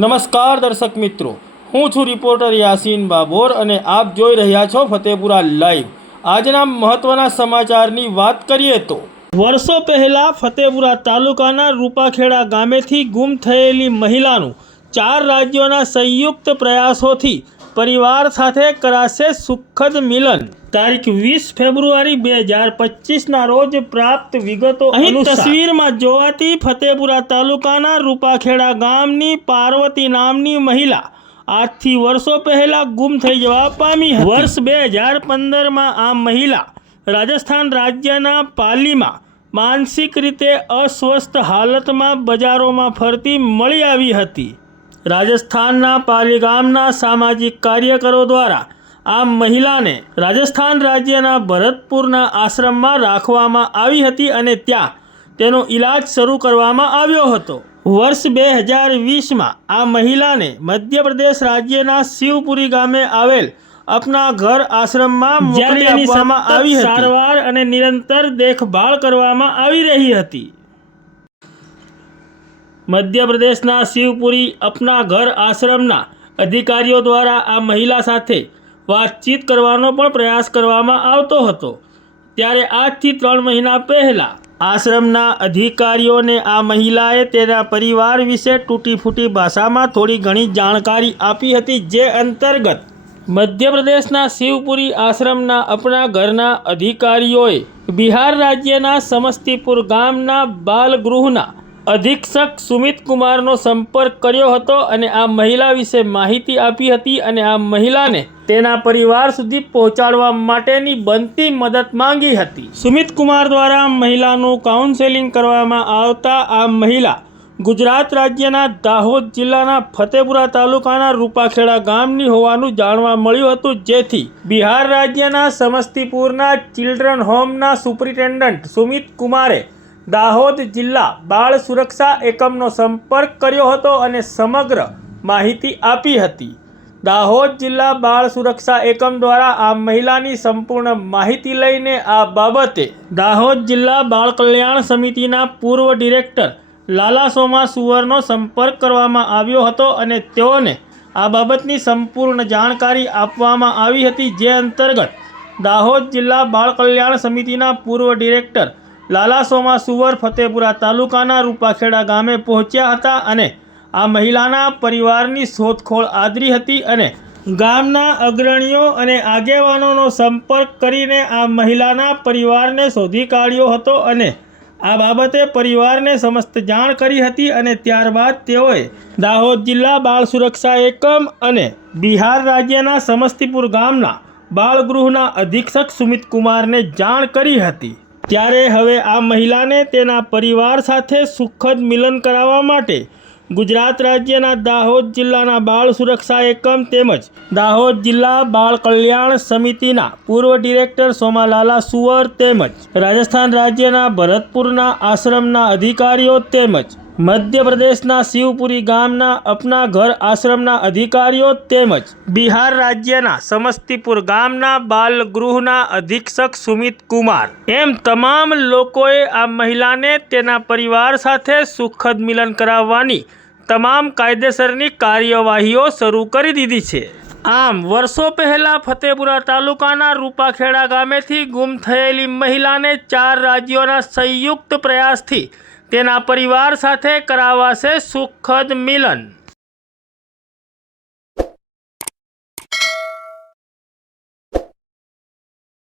નમસ્કાર દર્શક મિત્રો. હું છું રિપોર્ટર યાસીન બાબોર અને આપ જોઈ રહ્યા છો ફતેપુરા લાઈવ. આજના મહત્વના સમાચારની વાત કરીએ તો વર્ષો પહેલા ફતેપુરા તાલુકાના રૂપાખેડા ગામેથી ગુમ થયેલી મહિલાનું ચાર રાજ્યોના સંયુક્ત પ્રયાસોથી પરિવાર સાથે કરાશે સુખદ મિલન. તારીખ વીસ ફેબ્રુઆરી બે હજાર પચીસના રોજ પ્રાપ્ત વિગતો અહીં તસવીરમાં જોવાતી ફતેપુરા તાલુકાના રૂપાખેડા ગામની પાર્વતી નામની મહિલા આજથી વર્ષો પહેલા ગુમ થઈ જવા પામી વર્ષ બે હજાર પંદરમાં આ મહિલા રાજસ્થાન રાજ્યના પાલીમાં માનસિક રીતે અસ્વસ્થ હાલતમાં બજારોમાં ફરતી મળી આવી હતી. રાજસ્થાનના પાલી ગામના સામાજિક કાર્યકરો દ્વારા આ મહિલાને રાજસ્થાન રાજ્યના ભરતપુરના આશ્રમમાં રાખવામાં આવી હતી અને ત્યાં તેનો ઈલાજ શરૂ કરવામાં આવ્યો હતો. વર્ષ બે હજાર વીસમાં આ મહિલાને મધ્યપ્રદેશ રાજ્યના શિવપુરી ગામે આવેલ અપના ઘર આશ્રમમાં મોકલી આપવામાં આવી હતી. સારવાર અને નિરંતર દેખભાળ કરવામાં આવી રહી હતી. મધ્યપ્રદેશના શિવપુરી અપના ઘર આશ્રમના અધિકારીઓ દ્વારા આ મહિલા સાથે વાતચીત કરવાનો પણ પ્રયાસ કરવામાં આવતો હતો. ત્યારે આજથી ત્રણ મહિના પહેલાં આશ્રમના અધિકારીઓને આ મહિલાએ તેના પરિવાર વિશે તૂટી ફૂટી ભાષામાં થોડી ઘણી જાણકારી આપી હતી, જે અંતર્ગત મધ્યપ્રદેશના શિવપુરી આશ્રમના અપના ઘરના અધિકારીઓએ બિહાર રાજ્યના સમસ્તીપુર ગામના બાલગૃહના અધિક્ષક સુમિત કુમારનો સંપર્ક કર્યો હતો અને આ મહિલા વિશે માહિતી આપી હતી અને આ મહિલાને તેના પરિવાર સુધી પહોંચાડવા માટેની બનતી મદદ માંગી હતી. સુમિત કુમાર દ્વારા મહિલાનું કાઉન્સેલિંગ કરવામાં આવતા આ મહિલા ગુજરાત રાજ્યના દાહોદ જિલ્લાના ફતેપુરા તાલુકાના રૂપાખેડા ગામની હોવાનું જાણવા મળ્યું હતું. જેથી બિહાર રાજ્યના સમસ્તીપુરના ચિલ્ડ્રન હોમના સુપ્રિન્ટેન્ડન્ટ સુમિત કુમારે દાહોદ જિલ્લા બાળ સુરક્ષા એકમનો સંપર્ક કર્યો હતો અને સમગ્ર માહિતી આપી હતી. દાહોદ જિલ્લા બાળ સુરક્ષા એકમ દ્વારા આ મહિલાની સંપૂર્ણ માહિતી લઈને આ બાબતે દાહોદ જિલ્લા બાળ કલ્યાણ સમિતિના પૂર્વ ડિરેક્ટર લાલા સોમા સુવરનો સંપર્ક કરવામાં આવ્યો હતો અને તેઓને આ બાબતની સંપૂર્ણ જાણકારી આપવામાં આવી હતી. જે અંતર્ગત દાહોદ જિલ્લા બાળ કલ્યાણ સમિતિના પૂર્વ ડિરેક્ટર લાલા સોમા સુવર ફતેપુરા તાલુકાના રૂપાખેડા ગામે પહોંચ્યા હતા અને આ મહિલાના પરિવારની શોધખોળ આદરી હતી અને ગામના અગ્રણીઓ અને આગેવાનોનો સંપર્ક કરીને આ મહિલાના પરિવારને શોધી કાઢ્યો હતો અને આ બાબતે પરિવારને સમસ્ત જાણ કરી હતી અને ત્યારબાદ તેઓએ દાહોદ જિલ્લા બાળ સુરક્ષા એકમ અને બિહાર રાજ્યના સમસ્તીપુર ગામના બાળગૃહના અધિક્ષક સુમિત કુમારને જાણ કરી હતી. ત્યારે હવે આ મહિલાને તેના પરિવાર સાથે સુખદ મિલન કરાવવા માટે ગુજરાત રાજ્યના દાહોદ જિલ્લાના બાળ સુરક્ષા એકમ તેમજ દાહોદ જિલ્લા બાળ કલ્યાણ સમિતિના પૂર્વ ડિરેક્ટર સોમાલાલા સુવર તેમજ રાજસ્થાન રાજ્યના ભરતપુરના આશ્રમના અધિકારીઓ તેમજ મધ્યપ્રદેશના શિવપુરી ગામના અપના ઘર આશ્રમના અધિકારીઓ તેમજ બિહાર રાજ્યના સમસ્તીપુર ગામના બાલગૃહના અધિક્ષક સુમિત કુમાર. એમ તમામ લોકોએ આ મહિલાને તેના પરિવાર સાથે સુખદ મિલન કરાવવાની તમામ કાયદેસરની કાર્યવાહીઓ શરૂ કરી દીધી છે. આમ, વર્ષો પહેલા ફતેપુરા તાલુકાના રૂપાખેડા ગામેથી ગુમ થયેલી મહિલાને ચાર રાજ્યોના સંયુક્ત પ્રયાસથી તેના પરિવાર સાથે કરાવાશે સુખદ મિલન.